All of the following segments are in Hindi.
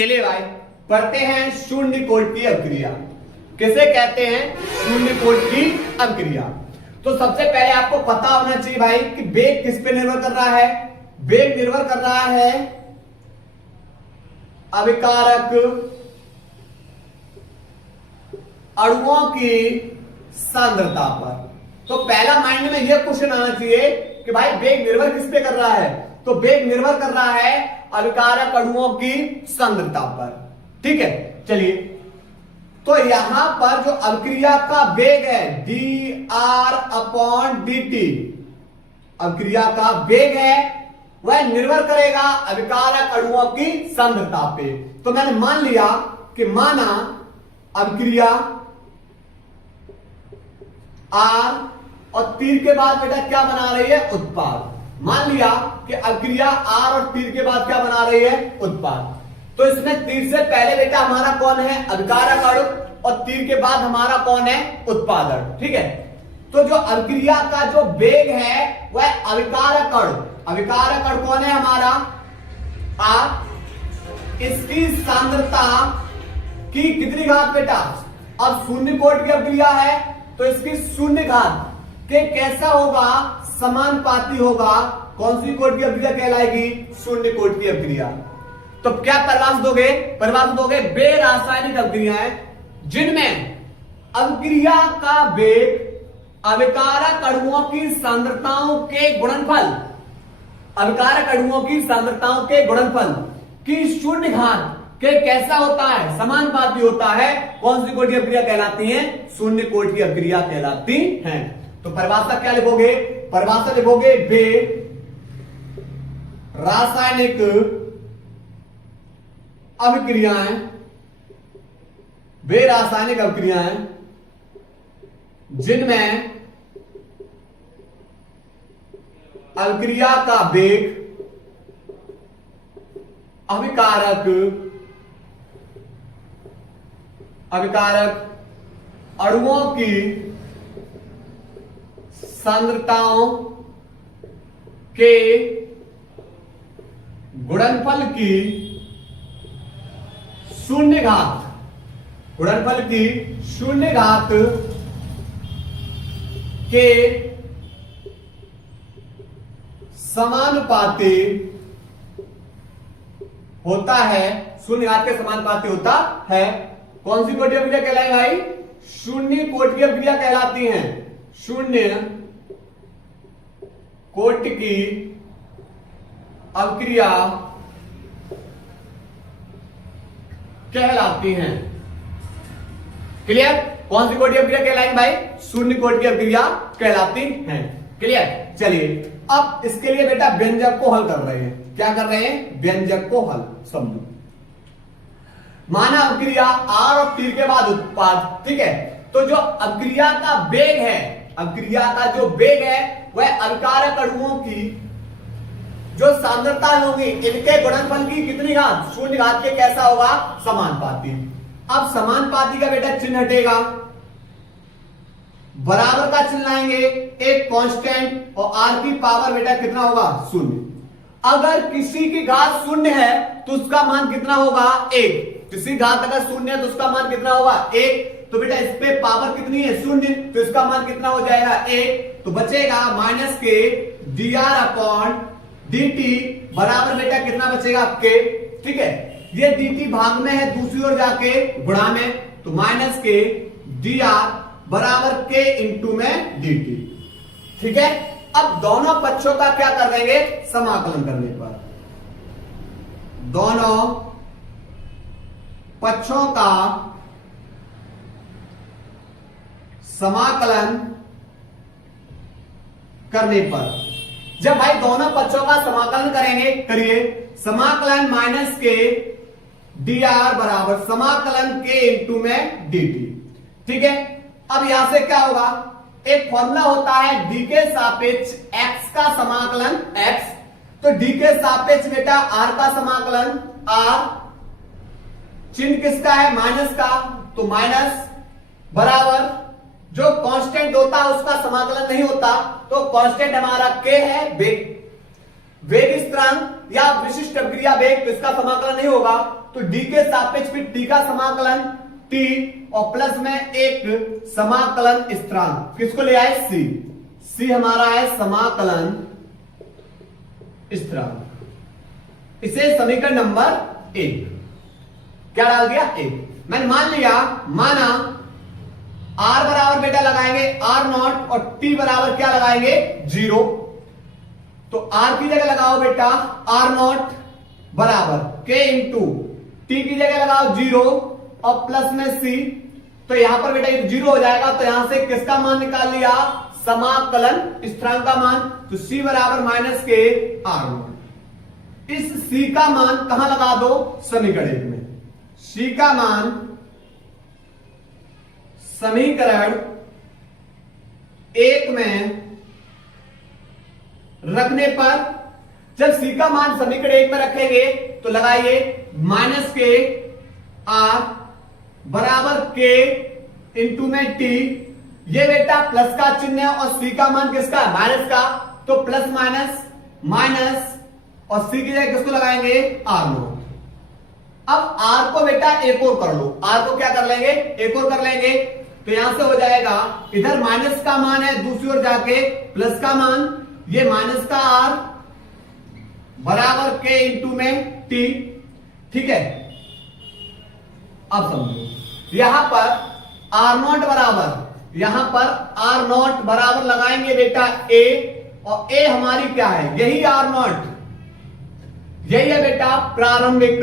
चलिए भाई पढ़ते हैं शून्य कोटि की अभिक्रिया। किसे कहते हैं? शून्य कोटि की अभिक्रिया। तो सबसे पहले आपको पता होना चाहिए भाई कि वेग किस पे निर्भर कर रहा है। वेग निर्भर कर रहा है अभिकारक अणुओं की सांद्रता पर। तो पहला माइंड में यह क्वेश्चन आना चाहिए कि भाई वेग निर्भर किस पे कर रहा है? तो वेग निर्भर कर रहा है अभिकारक अणुओं की सांद्रता पर। ठीक है, चलिए तो यहां पर जो अभिक्रिया का वेग है dr/dt, अभिक्रिया का वेग है वह निर्भर करेगा अभिकारक अणुओं की सांद्रता पे। तो मैंने मान लिया कि माना अभिक्रिया R और तीर के बाद बेटा क्या बना रही है? उत्पाद। मान लिया कि अभिक्रिया R और तीर के बाद क्या बना रही है? उत्पाद। तो इसमें तीर से पहले बेटा हमारा कौन है? अभिकारक अणु, और तीर के बाद हमारा कौन है? उत्पाद अणु। ठीक है, तो जो अभिक्रिया का जो वेग है वह अभिकारक अणु, अभिकारक अणु कौन है हमारा? R। इसकी सांद्रता की कितनी घात बेटा? अब शून्य कोटि की अभिक्रिया है तो इसकी शून्य घात के कैसा होगा? समानुपाती होगा। कौन सी कोटि की अभिक्रिया कहलाएगी? शून्य कोटि की अभिक्रिया। तो क्या परिभाषा दोगे? परिभाषा दोगे वे रासायनिक अभिक्रियाएं जिनमें अभिक्रिया का वेग अभिकारक अणुओं की सांद्रताओं के गुणनफल, अभिकारक अणुओं की सांद्रताओं के गुणनफल की शून्य घात के कैसा होता है? समानुपाती होता है। कौन सी कोटि की अभिक्रिया कहलाती है? शून्य कोटि की अभिक्रिया कहलाती हैं। तो परिभाषा क्या लिखोगे? परिभाषा लिखोगे वे रासायनिक अभिक्रियाएं, वे रासायनिक अभिक्रियाएं जिनमें अभिक्रिया का वेग अभिकारक अणुओं की सांद्रताओं के गुणनफल की शून्य घात, गुणनफल की शून्य घात के समानुपाती होता है। शून्य घात के समानुपाती होता है। कौन सी कोटि की अभिक्रिया कहलाई भाई? शून्य कोटि की अभिक्रिया कहलाती हैं। शून्य कोटि की अभिक्रिया कहलाती हैं। क्लियर? कौन सी कोटि की अभिक्रिया कहलाएंगी भाई? शून्य कोटि की अभिक्रिया कहलाती हैं। क्लियर? चलिए अब इसके लिए बेटा व्यंजक को हल कर रहे हैं। क्या कर रहे हैं? व्यंजक को हल। समझो, माना अभिक्रिया R और तीर के बाद उत्पाद। ठीक है, तो जो अभिक्रिया का वेग है, अभिक्रिया का जो वेग है वह अभिकारक अणुओं की जो सांद्रता होगी इनके गुणनफल की कितनी घात? शून्य घात के कैसा होगा? समानुपाती। अब समानुपाती का बेटा चिन्ह हटेगा, बराबर का चिन्ह लाएंगे, एक कांस्टेंट और R की पावर बेटा कितना होगा? शून्य। अगर किसी की घात शून्य है तो उसका मान कितना होगा? एक। किसी घात अगर शून्य है तो उसका मान कितना होगा? एक। तो बेटा इस पे पावर कितनी है? शून्य, तो इसका मान कितना हो जाएगा? एक। तो बचेगा माइनस के dr/dt बराबर बेटा कितना बचेगा? के। ठीक है, ये dt भाग में है, दूसरी ओर जाके गुणा में, तो माइनस के dr बराबर के इंटू में dt। ठीक है, अब दोनों पक्षों का क्या कर देंगे? समाकलन करने पर दोनों पक्षों का समाकलन करने पर, जब भाई दोनों पक्षों का समाकलन करेंगे, करिए समाकलन माइनस के dr बराबर समाकलन के इंटू में dt। ठीक है, अब यहां से क्या होगा? एक फॉर्मूला होता है d के सापेक्ष x का समाकलन x, तो d के सापेक्ष बेटा r का समाकलन r, चिन्ह किसका है? माइनस का, तो माइनस बराबर जो कांस्टेंट होता है उसका समाकलन नहीं होता, तो कांस्टेंट हमारा k है वेग, वेग स्थिरांक या विशिष्ट अभिक्रिया वेग, तो इसका समाकलन नहीं होगा, तो डी के सापेक्ष में टी का समाकलन टी और प्लस में एक समाकलन स्थिरांक, किसको ले आए, सी। सी हमारा है समाकलन स्थिरांक। इसे समीकरण नंबर 1 क्या डाल दिया, 1। मैंने मान लिया, माना आर बराबर बेटा लगाएंगे आर नॉट और टी बराबर क्या लगाएंगे 0। तो आर की जगह लगाओ बेटा आर नॉट बराबर के इंटू टी की जगह लगाओ 0 और प्लस में सी। तो यहां पर बेटा ये 0 हो जाएगा, तो यहां से किसका मान निकाल लिया, समाकलन स्थिरांक का मान। तो सी बराबर माइनस के आर नॉट। इस सी का मान कहां लगा दो, समीकरण 1 में। सी का मान समीकरण 1 में रखने पर, जब सी का मान समीकरण 1 में रखेंगे तो लगाइए माइनस के आर बराबर के इंटू में टी। ये बेटा प्लस का चिन्ह है और सी का मान किसका, माइनस का, तो प्लस माइनस माइनस और सी की जगह किसको लगाएंगे, आर नॉट। अब आर को बेटा एक और कर लो, आर को क्या कर लेंगे, एक और कर लेंगे। तो यहां से हो जाएगा, इधर माइनस का मान है, दूसरी ओर जाके प्लस का मान, ये माइनस का आर बराबर के इंटू में टी। ठीक है, अब समझो यहां पर आर नॉट बराबर, यहां पर आर नॉट बराबर लगाएंगे बेटा ए, और ए हमारी क्या है, यही आर नॉट, यही है बेटा प्रारंभिक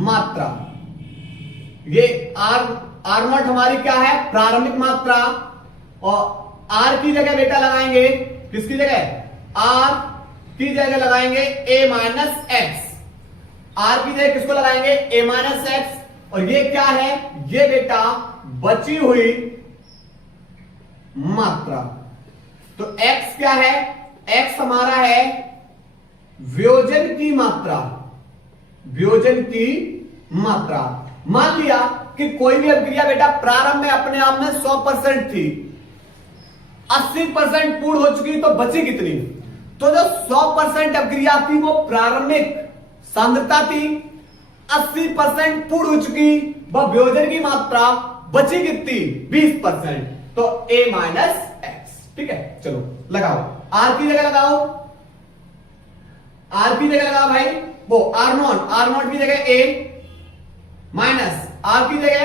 मात्रा। ये आर नॉट हमारी क्या है, प्रारंभिक मात्रा। और आर की जगह बेटा लगाएंगे किसकी जगह, आर की जगह लगाएंगे ए माइनस एक्स। आर की जगह किसको लगाएंगे, ए माइनस एक्स। और ये क्या है, ये बेटा बची हुई मात्रा। तो x क्या है, x हमारा है वियोजन की मात्रा, वियोजन की मात्रा। मान लिया कि कोई भी अभिक्रिया बेटा प्रारंभ में अपने आप में 100% थी, 80% पूर्ण हो चुकी, तो बची कितनी, तो जो 100% अभिक्रिया थी वो प्रारंभिक सांद्रता थी, 80% पूर्ण हो चुकी वह वियोजन की मात्रा, बची कितनी 20%, तो a माइनस एक्स। ठीक है, चलो लगाओ, r की जगह लगाओ, r की जगह लगाओ भाई, वो आर नॉट की जगह a माइनस r की जगह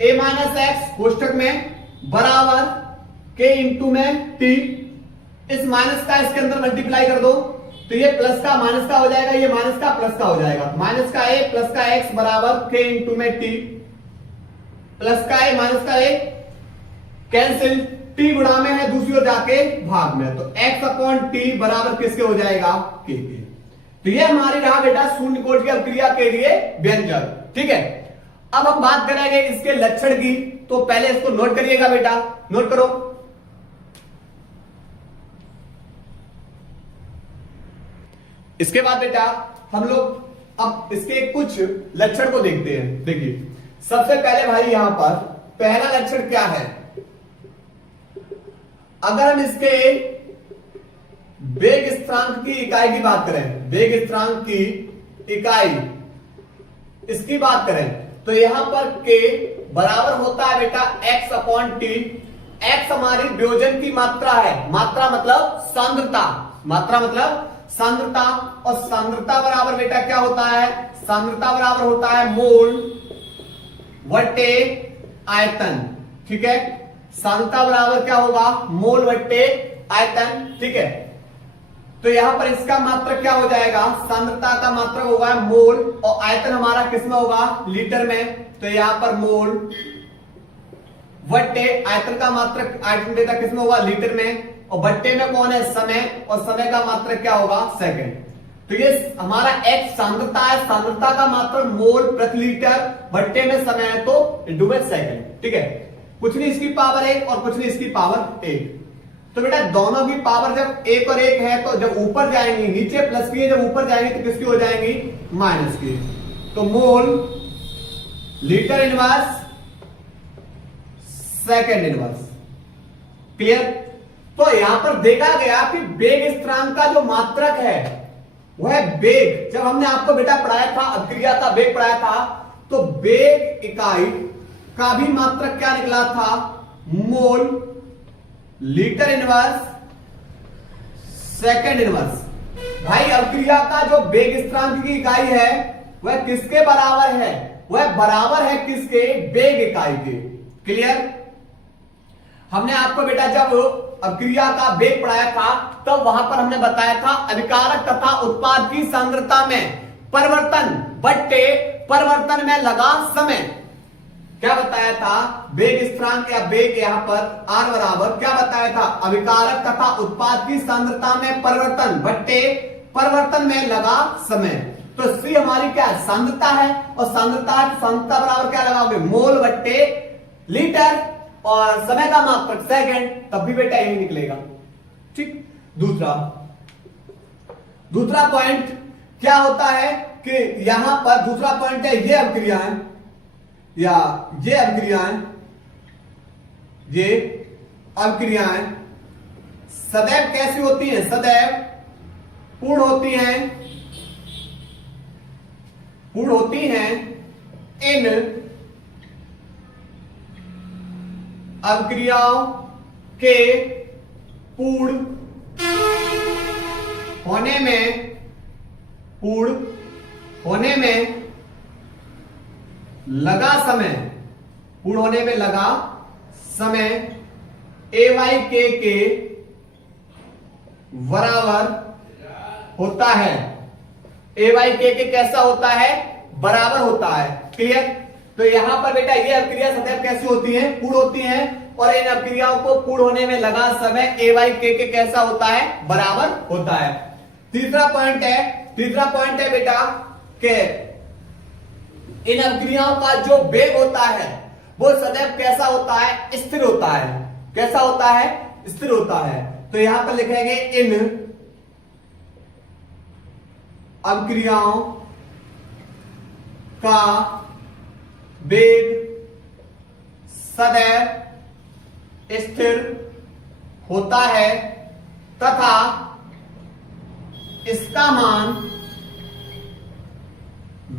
a माइनस एक्स कोष्टक में बराबर के इंटू में t। इस माइनस का इसके अंदर मल्टीप्लाई कर दो, तो ये प्लस का माइनस का हो जाएगा, ये माइनस का प्लस का हो जाएगा। माइनस का a प्लस का x बराबर के इंटू में t, प्लस का a माइनस का a कैंसिल, t गुणा में है, दूसरी ओर जाके भाग में, तो x अपॉन टी बराबर किसके हो जाएगा, k के। तो ये हमारी रहा बेटा शून्य कोटि की अभिक्रिया के लिए व्यंजक। ठीक है, अब हम बात करेंगे इसके लक्षण की, तो पहले इसको नोट करिएगा बेटा, नोट करो। इसके बाद बेटा हम लोग अब इसके कुछ लक्षण को देखते हैं। देखिए सबसे पहले भाई यहां पर पहला लक्षण क्या है, अगर हम इसके वेग स्थिरांक की इकाई की बात करें, वेग स्थिरांक की इकाई इसकी बात करें, तो यहां पर k बराबर होता है बेटा x अपॉन टी। x हमारी वियोजन की मात्रा है, मात्रा मतलब सांद्रता, मात्रा मतलब सांद्रता, और सांद्रता बराबर बेटा क्या होता है, सांद्रता बराबर होता है मोल वटे आयतन। ठीक है, सांद्रता बराबर क्या होगा, मोल वटे आयतन। ठीक है, तो यहां पर इसका मात्रक क्या हो जाएगा, सांद्रता का मात्रक होगा मोल, और आयतन हमारा किसमें होगा, लीटर में। तो यहां पर मोल वटे आयतन का मात्रक, आयतन बेटा किसमें होगा, लीटर में, और बट्टे में कौन है, समय, और समय का मात्रक क्या होगा, सेकंड। तो ये हमारा x सांद्रता है, सांद्रता का मात्रक मोल प्रति लीटर, बट्टे में समय है तो इंटू में सेकंड। ठीक है, कुछ नहीं इसकी पावर 1 और कुछ नहीं इसकी पावर 1। तो बेटा दोनों की पावर जब 1 और 1 है, तो जब ऊपर जाएंगी, नीचे प्लस की है, जब ऊपर जाएंगी तो किसकी हो जाएंगी, माइनस की। तो mole litre inverse second inverse. Clear, तो यहां पर देखा गया कि वेग स्थिरांक का जो मात्रक है वह वेग, जब हमने आपको बेटा पढ़ाया था अभिक्रिया का वेग पढ़ाया था, तो वेग इकाई का भी मात्रक क्या निकला था, mole litre inverse second inverse. भाई अभिक्रिया का जो वेग स्थिरांक की इकाई है वह किसके बराबर है, वह बराबर है किसके, वेग इकाई के। क्लियर। हमने आपको बेटा जब अभिक्रिया का वेग पढ़ाया था तब वहां पर हमने बताया था अभिकारक तथा उत्पाद की सांद्रता में परिवर्तन बट्टे परिवर्तन में लगा समय। क्या बताया था, वेग स्थिरांक या वेग यहां पर R बराबर क्या बताया था, अभिकारक तथा उत्पाद की सांद्रता में परिवर्तन बट्टे परिवर्तन में लगा समय। तो C हमारी क्या है, सांद्रता है, और सांद्रता बराबर क्या लगाओगे, मोल बट्टे लीटर, और समय का मात्रक सेकंड, तब भी बेटा यही निकलेगा। ठीक। दूसरा पॉइंट क्या होता है कि यहां पर दूसरा पॉइंट है ये अभिक्रियाएं या ये अभिक्रियाएं सदैव कैसी होती हैं, सदैव पूर्ण होती हैं इन अभिक्रियाओं के पूर्ण होने में लगा समय AYK के बराबर होता है। AYK के कैसा होता है, बराबर होता है। क्लियर। तो यहां पर बेटा ये अभिक्रिया सदैव कैसी होती हैं, पूर्ण होती हैं, और इन अभिक्रियाओं को पूर्ण होने में लगा समय AYK के कैसा होता है, बराबर होता है। तीसरा पॉइंट है बेटा कि इन अभिक्रियाओं का जो वेग होता है वो सदैव कैसा होता है, स्थिर होता है। कैसा होता है, स्थिर होता है। तो यहां पर लिखेंगे इन अभिक्रियाओं का वेग सदैव स्थिर होता है तथा इसका मान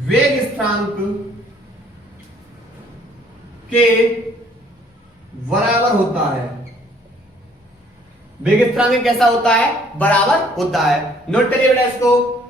वेग स्थिरांक के बराबर होता है। वेग स्थिरांक कैसा होता है, बराबर होता है। नोट करिए बेटा इसको।